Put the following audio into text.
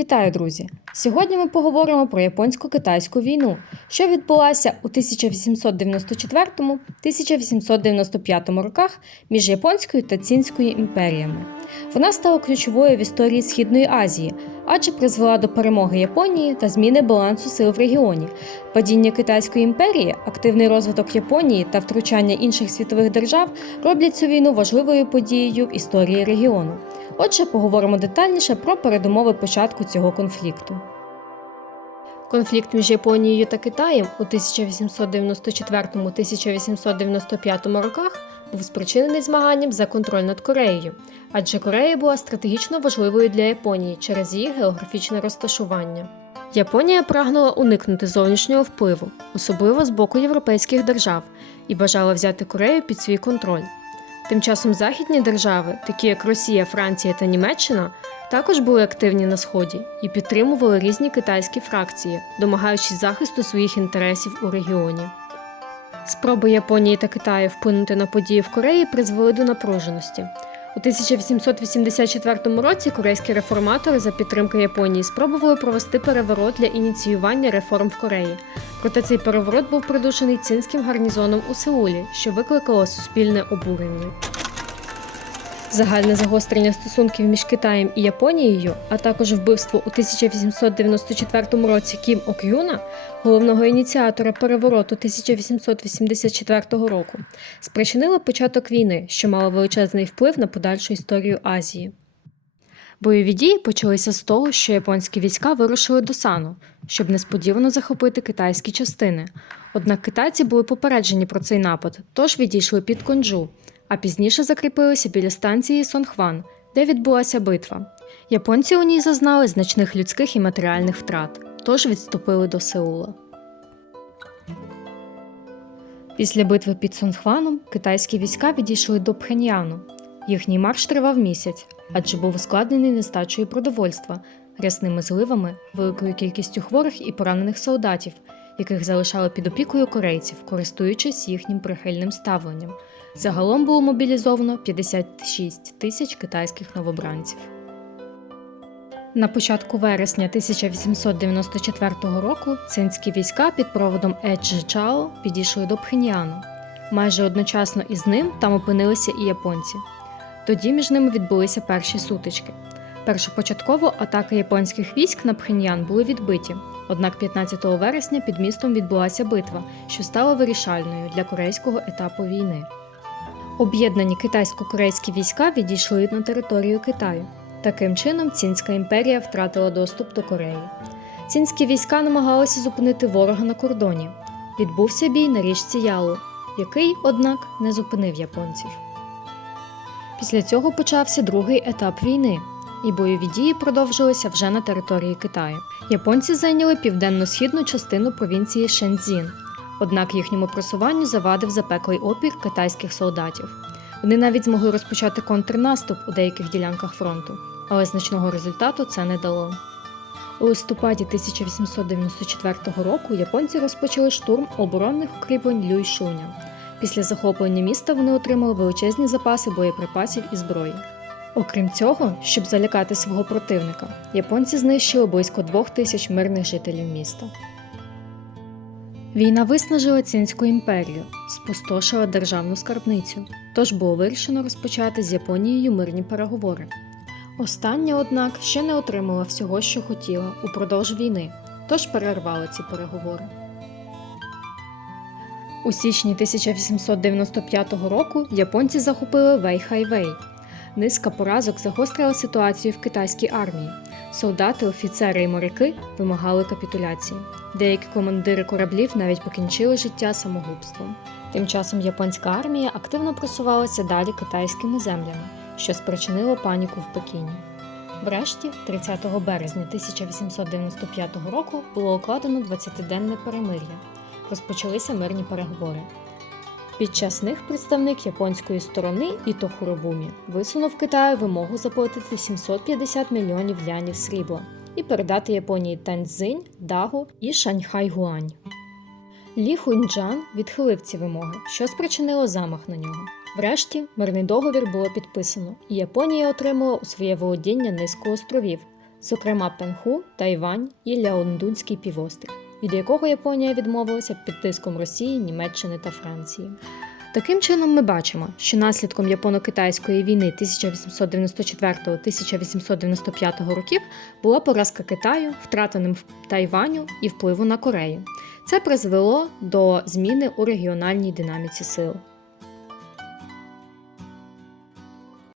Вітаю, друзі! Сьогодні ми поговоримо про японсько-китайську війну, що відбулася у 1894-1895 роках між Японською та Цінською імперіями. Вона стала ключовою в історії Східної Азії, адже призвела до перемоги Японії та зміни балансу сил в регіоні. Падіння Китайської імперії, активний розвиток Японії та втручання інших світових держав роблять цю війну важливою подією в історії регіону. Отже, поговоримо детальніше про передумови початку цього конфлікту. Конфлікт між Японією та Китаєм у 1894-1895 роках був спричинений змаганням за контроль над Кореєю, адже Корея була стратегічно важливою для Японії через її географічне розташування. Японія прагнула уникнути зовнішнього впливу, особливо з боку європейських держав, і бажала взяти Корею під свій контроль. Тим часом західні держави, такі як Росія, Франція та Німеччина, також були активні на сході і підтримували різні китайські фракції, домагаючись захисту своїх інтересів у регіоні. Спроби Японії та Китаю вплинути на події в Кореї призвели до напруженості. У 1884 році корейські реформатори за підтримки Японії спробували провести переворот для ініціювання реформ в Кореї. Проте цей переворот був придушений цинським гарнізоном у Сеулі, що викликало суспільне обурення. Загальне загострення стосунків між Китаєм і Японією, а також вбивство у 1894 році Кім Ок'юна, головного ініціатора перевороту 1884 року, спричинило початок війни, що мало величезний вплив на подальшу історію Азії. Бойові дії почалися з того, що японські війська вирушили до Сану, щоб несподівано захопити китайські частини. Однак китайці були попереджені про цей напад, тож відійшли під Конджу, а пізніше закріпилися біля станції Сонхван, де відбулася битва. Японці у ній зазнали значних людських і матеріальних втрат, тож відступили до Сеула. Після битви під Сонхваном китайські війська відійшли до Пхеньяну. Їхній марш тривав місяць, адже був ускладнений нестачею продовольства, рясними зливами, великою кількістю хворих і поранених солдатів, яких залишали під опікою корейців, користуючись їхнім прихильним ставленням. Загалом було мобілізовано 56 тисяч китайських новобранців. На початку вересня 1894 року цинські війська під проводом Еджи Чао підійшли до Пхеньяну. Майже одночасно із ним там опинилися і японці. Тоді між ними відбулися перші сутички. Першопочатково атаки японських військ на Пхеньян були відбиті, однак 15 вересня під містом відбулася битва, що стала вирішальною для корейського етапу війни. Об'єднані китайсько-корейські війська відійшли на територію Китаю. Таким чином, Цінська імперія втратила доступ до Кореї. Цінські війська намагалися зупинити ворога на кордоні. Відбувся бій на річці Ялу, який, однак, не зупинив японців. Після цього почався другий етап війни, і бойові дії продовжилися вже на території Китаю. Японці зайняли південно-східну частину провінції Шенцзін, однак їхньому просуванню завадив запеклий опір китайських солдатів. Вони навіть змогли розпочати контрнаступ у деяких ділянках фронту, але значного результату це не дало. У листопаді 1894 року японці розпочали штурм оборонних укріплень Люйшуня. Після захоплення міста вони отримали величезні запаси боєприпасів і зброї. Окрім цього, щоб залякати свого противника, японці знищили близько двох тисяч мирних жителів міста. Війна виснажила Цінську імперію, спустошила державну скарбницю, тож було вирішено розпочати з Японією мирні переговори. Остання, однак, ще не отримала всього, що хотіла упродовж війни, тож перервали ці переговори. У січні 1895 року японці захопили Вейхайвей. Низка поразок загострила ситуацію в китайській армії. Солдати, офіцери і моряки вимагали капітуляції. Деякі командири кораблів навіть покінчили життя самогубством. Тим часом японська армія активно просувалася далі китайськими землями, що спричинило паніку в Пекіні. Врешті, 30 березня 1895 року, було укладено 20-денне перемир'я. Розпочалися мирні переговори. Під час них представник японської сторони Іто Хуробумі висунув Китаю вимогу заплатити 750 мільйонів лянів срібла і передати Японії Тенцзинь, Дагу і Шаньхай-Гуань. Лі Хуньджан відхилив ці вимоги, що спричинило замах на нього. Врешті мирний договір було підписано, і Японія отримала у своє володіння низку островів, зокрема Пенху, Тайвань і Ляондунський півострів, від якого Японія відмовилася під тиском Росії, Німеччини та Франції. Таким чином, ми бачимо, що наслідком Японо-Китайської війни 1894-1895 років була поразка Китаю, втратеним в Тайваню і впливу на Корею. Це призвело до зміни у регіональній динаміці сил.